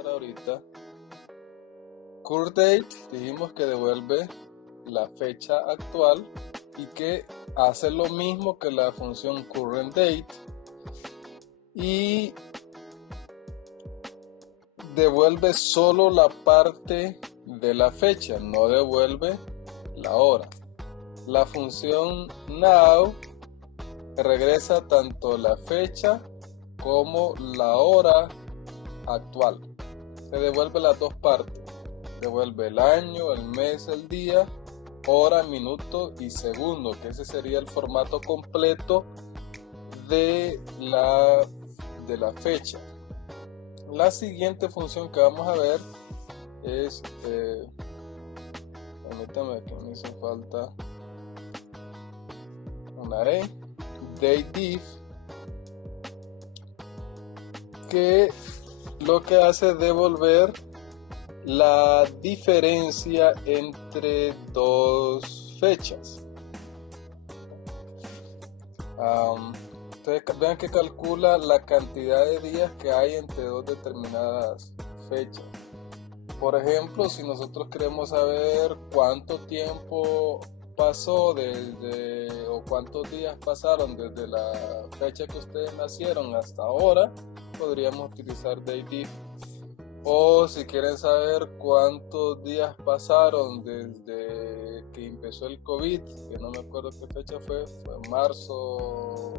mencionar ahorita, current date dijimos que devuelve la fecha actual y que hace lo mismo que la función current date y devuelve solo la parte de la fecha, no devuelve la hora. La función now regresa tanto la fecha como la hora actual. Se devuelve las dos partes. Devuelve el año, el mes, el día, hora, minuto y segundo, que ese sería el formato completo de la fecha. La siguiente función que vamos a ver es, permítame que me hizo falta un array, dateDiff, que lo que hace es devolver la diferencia entre dos fechas. Ustedes vean que calcula la cantidad de días que hay entre dos determinadas fechas. Por ejemplo, si nosotros queremos saber cuánto tiempo pasó o cuántos días pasaron desde la fecha que ustedes nacieron hasta ahora, podríamos utilizar dateDiff. O si quieren saber cuántos días pasaron desde que empezó el COVID, que no me acuerdo qué fecha fue marzo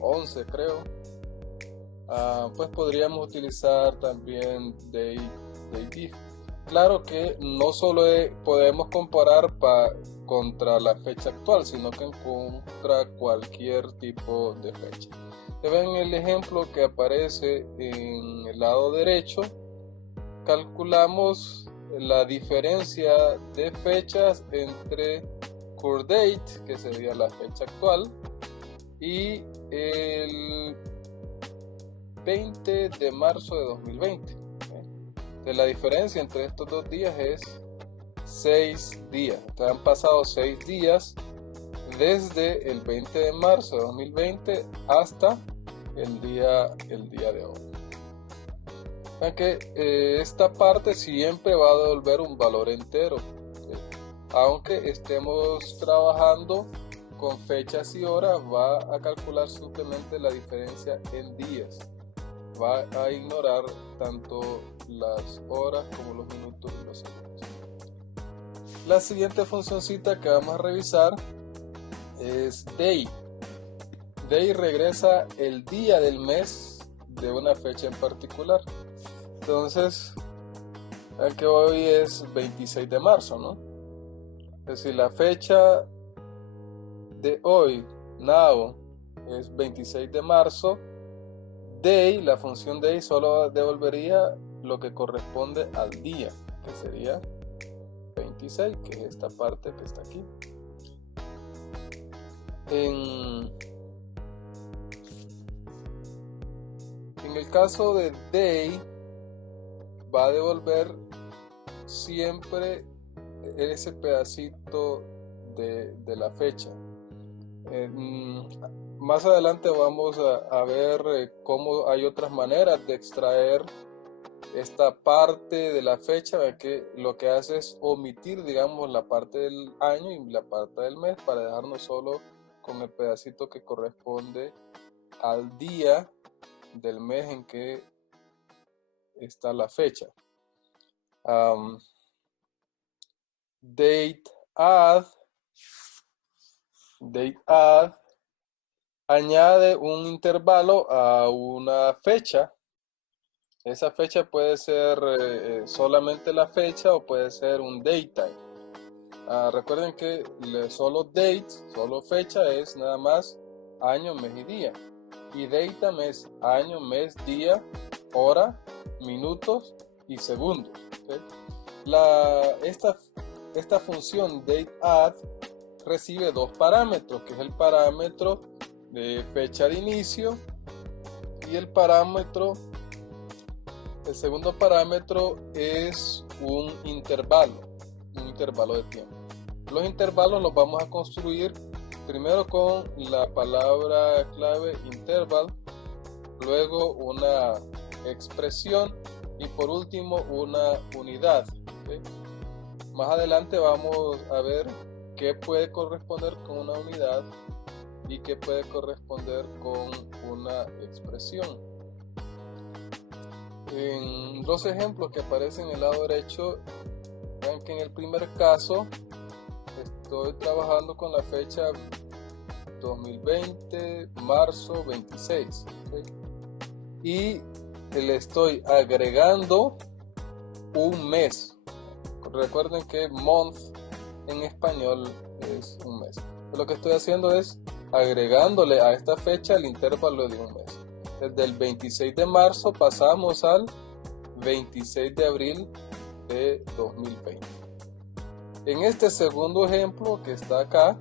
11 creo, pues podríamos utilizar también dateDiff. Claro que no solo podemos comparar contra la fecha actual, sino que contra cualquier tipo de fecha. Ven el ejemplo que aparece en el lado derecho. Calculamos la diferencia de fechas entre current date, que sería la fecha actual, y el 20 de marzo de 2020. La diferencia entre estos dos días es 6 días. Entonces han pasado 6 días desde el 20 de marzo de 2020 hasta el día de hoy. Vean que esta parte siempre va a devolver un valor entero, aunque estemos trabajando con fechas y horas, va a calcular simplemente la diferencia en días, va a ignorar tanto las horas como los minutos y los segundos. La siguiente funcioncita que vamos a revisar es day. Day regresa el día del mes de una fecha en particular. Entonces, vean que hoy es 26 de marzo, ¿no? Es decir, la fecha de hoy, now, es 26 de marzo. Day, la función day, solo devolvería lo que corresponde al día, que sería 26, que es esta parte que está aquí. En el caso de day, va a devolver siempre ese pedacito de la fecha. Más adelante vamos a ver cómo hay otras maneras de extraer esta parte de la fecha, que lo que hace es omitir, digamos, la parte del año y la parte del mes para dejarnos solo con el pedacito que corresponde al día del mes en que está la fecha. Date add añade un intervalo a una fecha. Esa fecha puede ser solamente la fecha o puede ser un datetime. Recuerden que solo date, solo fecha es nada más año, mes y día. Y datetime es año, mes, día, hora, minutos y segundos. ¿Okay? Esta función dateAdd recibe dos parámetros, que es el parámetro de fecha de inicio y el segundo parámetro es un intervalo de tiempo. Los intervalos los vamos a construir primero con la palabra clave interval luego una expresión y por último una unidad. ¿Okay? Más adelante vamos a ver qué puede corresponder con una unidad y qué puede corresponder con una expresión. En los ejemplos que aparecen en el lado derecho, vean que en el primer caso estoy trabajando con la fecha 2020, marzo 26, ¿okay? Y le estoy agregando un mes. Recuerden que month en español es un mes. Lo que estoy haciendo es agregándole a esta fecha el intervalo de un mes. Desde el 26 de marzo pasamos al 26 de abril de 2020. En este segundo ejemplo que está acá,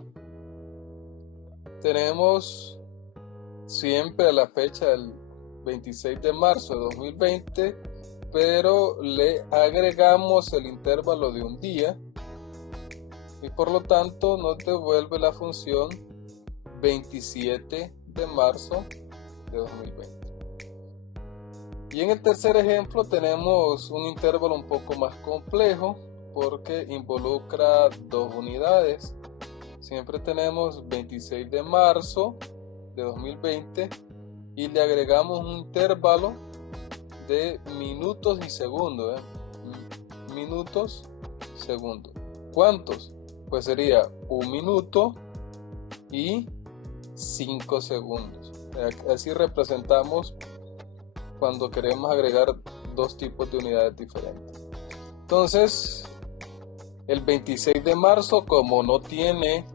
tenemos siempre la fecha del 26 de marzo de 2020, pero le agregamos el intervalo de un día y por lo tanto nos devuelve la función 27 de marzo de 2020. Y en el tercer ejemplo tenemos un intervalo un poco más complejo porque involucra dos unidades. Siempre tenemos 26 de marzo de 2020 y le agregamos un intervalo de minutos y segundos. Minutos, segundos. ¿Cuántos? Pues sería 1 minuto y 5 segundos. Así representamos cuando queremos agregar dos tipos de unidades diferentes. Entonces, el 26 de marzo, como no tiene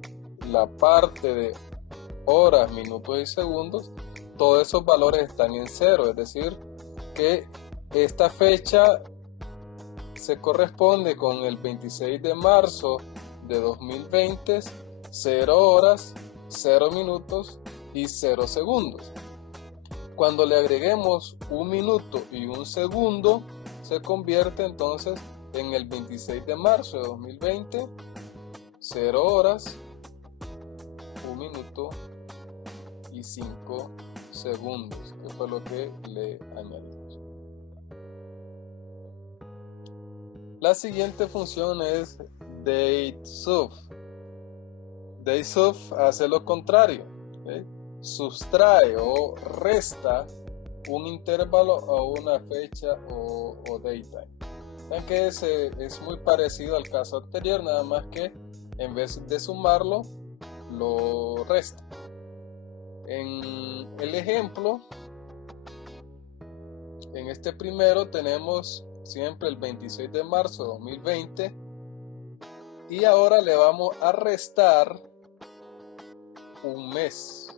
la parte de horas, minutos y segundos, todos esos valores están en cero, es decir, que esta fecha se corresponde con el 26 de marzo de 2020, 0 horas, 0 minutos y 0 segundos. Cuando le agreguemos 1 minuto y 1 segundo, se convierte entonces en el 26 de marzo de 2020, 0 horas, 1 minuto y 5 segundos, que fue lo que le añadimos. La siguiente función es DateSub. DateSub hace lo contrario, ¿okay? Sustrae o resta un intervalo a una fecha o datetime. Vean que es muy parecido al caso anterior, nada más que en vez de sumarlo, lo resta. En el ejemplo, en este primero tenemos siempre el 26 de marzo de 2020 y ahora le vamos a restar un mes.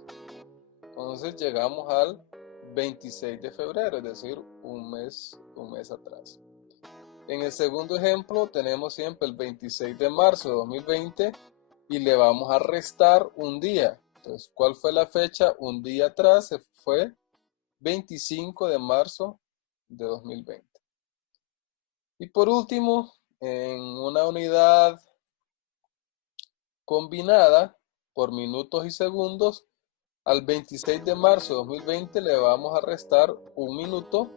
Entonces llegamos al 26 de febrero, es decir, un mes atrás. En el segundo ejemplo tenemos siempre el 26 de marzo de 2020 y le vamos a restar un día. Entonces, ¿cuál fue la fecha? Un día atrás fue 25 de marzo de 2020. Y por último, en una unidad combinada por minutos y segundos, al 26 de marzo de 2020 le vamos a restar 1 minuto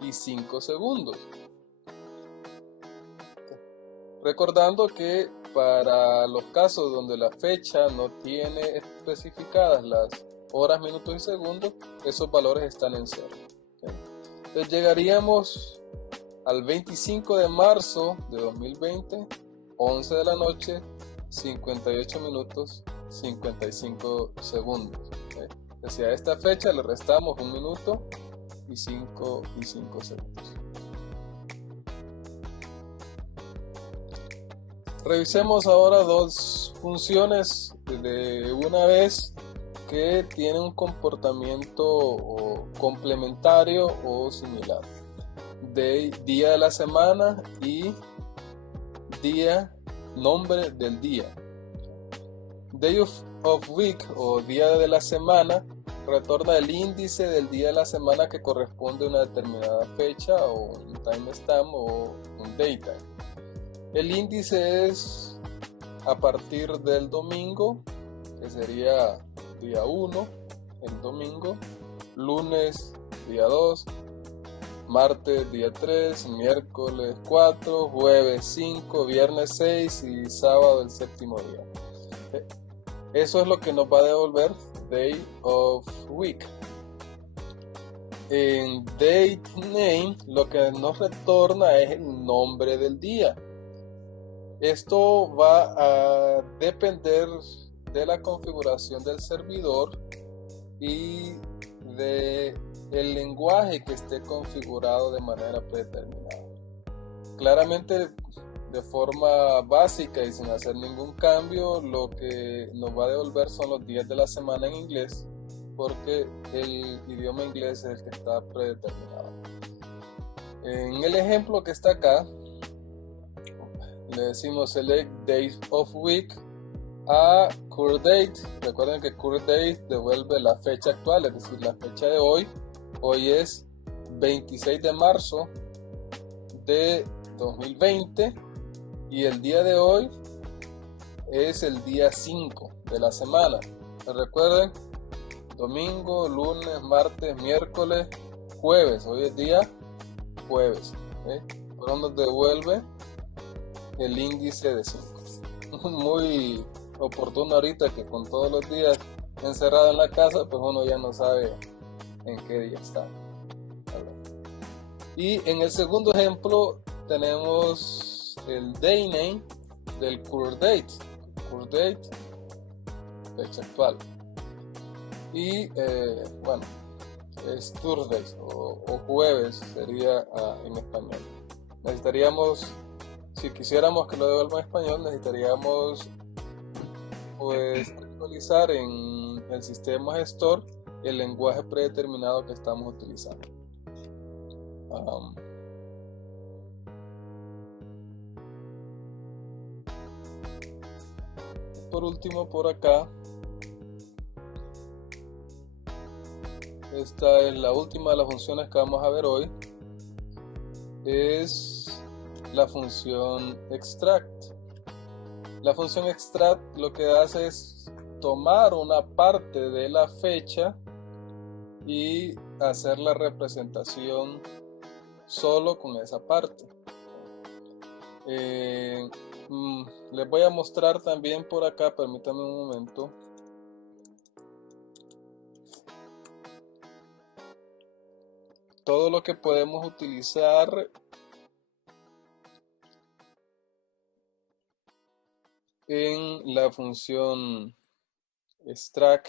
y 5 segundos. Recordando que para los casos donde la fecha no tiene especificadas las horas, minutos y segundos, esos valores están en cero. Entonces llegaríamos al 25 de marzo de 2020, 11 de la noche, 58 minutos, 55 segundos. Entonces a esta fecha le restamos 1 minuto y 5 segundos. Revisemos ahora dos funciones de una vez que tienen un comportamiento complementario o similar. De día de la semana y nombre del día. Day of week o día de la semana retorna el índice del día de la semana que corresponde a una determinada fecha o un timestamp o un datetime. El índice es a partir del domingo, que sería día 1, el domingo, lunes día 2, martes día 3, miércoles 4, jueves 5, viernes 6 y sábado el séptimo día. Eso es lo que nos va a devolver day of week. En date name lo que nos retorna es el nombre del día. Esto va a depender de la configuración del servidor y de el lenguaje que esté configurado de manera predeterminada. Claramente, de forma básica y sin hacer ningún cambio, lo que nos va a devolver son los días de la semana en inglés, porque el idioma inglés es el que está predeterminado. En el ejemplo que está acá, le decimos select days of week a current date. Recuerden que current date devuelve la fecha actual, es decir, la fecha de hoy. Hoy es 26 de marzo de 2020 y el día de hoy es el día 5 de la semana. Recuerden, domingo, lunes, martes, miércoles, jueves. Hoy es día jueves. Por donde nos devuelve el índice de 5. Muy oportuno ahorita que con todos los días encerrado en la casa, pues uno ya no sabe en qué día está. Y en el segundo ejemplo tenemos el day name del current date. Current date, fecha actual. Y bueno, es Thursdays o jueves sería en español. Necesitaríamos, si quisiéramos que lo devuelva en español, necesitaríamos pues actualizar en el sistema gestor el lenguaje predeterminado que estamos utilizando. Por último, por acá, esta es la última de las funciones que vamos a ver hoy. Es la función extract. La función extract lo que hace es tomar una parte de la fecha y hacer la representación solo con esa parte. Les voy a mostrar también por acá, permítanme un momento. Todo lo que podemos utilizar en la función extract.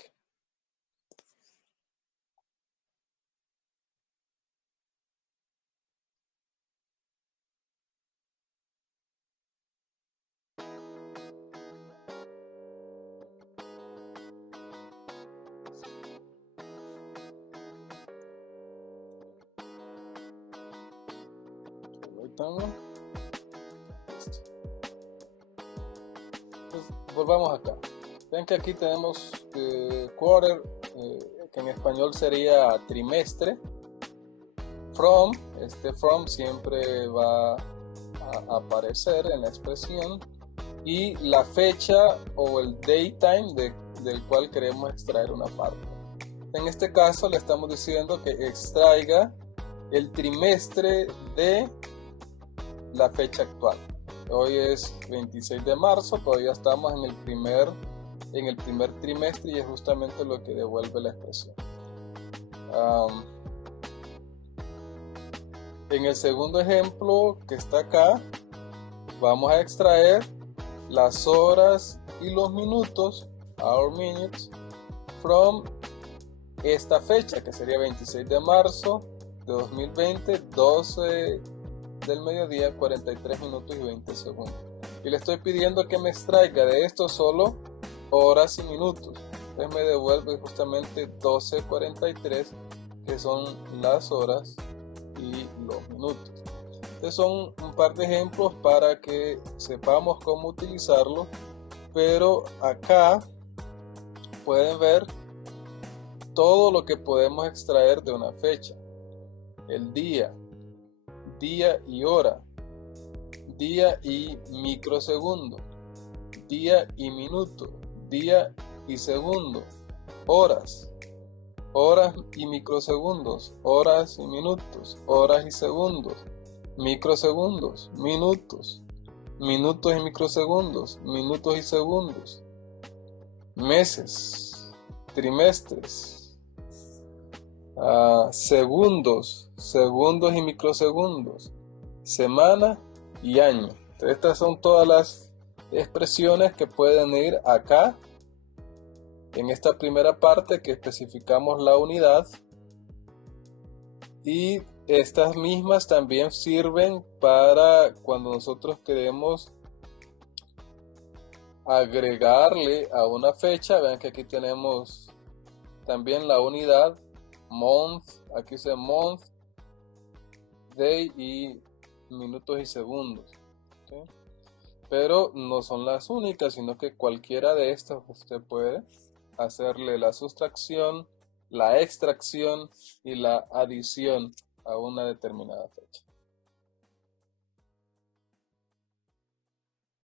Pues volvamos acá. Ven que aquí tenemos quarter, que en español sería trimestre. From, este from siempre va a aparecer en la expresión, y la fecha o el daytime del cual queremos extraer una parte. En este caso le estamos diciendo que extraiga el trimestre de la fecha actual. Hoy es 26 de marzo, todavía estamos en el primer trimestre y es justamente lo que devuelve la expresión. En el segundo ejemplo que está acá, vamos a extraer las horas y los minutos, hour minutes, from esta fecha que sería 26 de marzo de 2020, 12 del mediodía, 43 minutos y 20 segundos. Y le estoy pidiendo que me extraiga de esto solo horas y minutos. Entonces me devuelve justamente 12:43, que son las horas y los minutos. Estos son un par de ejemplos para que sepamos cómo utilizarlo, pero acá pueden ver todo lo que podemos extraer de una fecha: el día, día y hora, día y microsegundo, día y minuto, día y segundo, horas, horas y microsegundos, horas y minutos, horas y segundos, microsegundos, minutos, minutos y microsegundos, minutos y segundos, meses, trimestres, segundos, segundos y microsegundos, semana y año. Entonces, estas son todas las expresiones que pueden ir acá en esta primera parte que especificamos la unidad, y estas mismas también sirven para cuando nosotros queremos agregarle a una fecha. Vean que aquí tenemos también la unidad month, aquí dice month, day y minutos y segundos, ¿okay? Pero no son las únicas, sino que cualquiera de estas usted puede hacerle la sustracción, la extracción y la adición a una determinada fecha.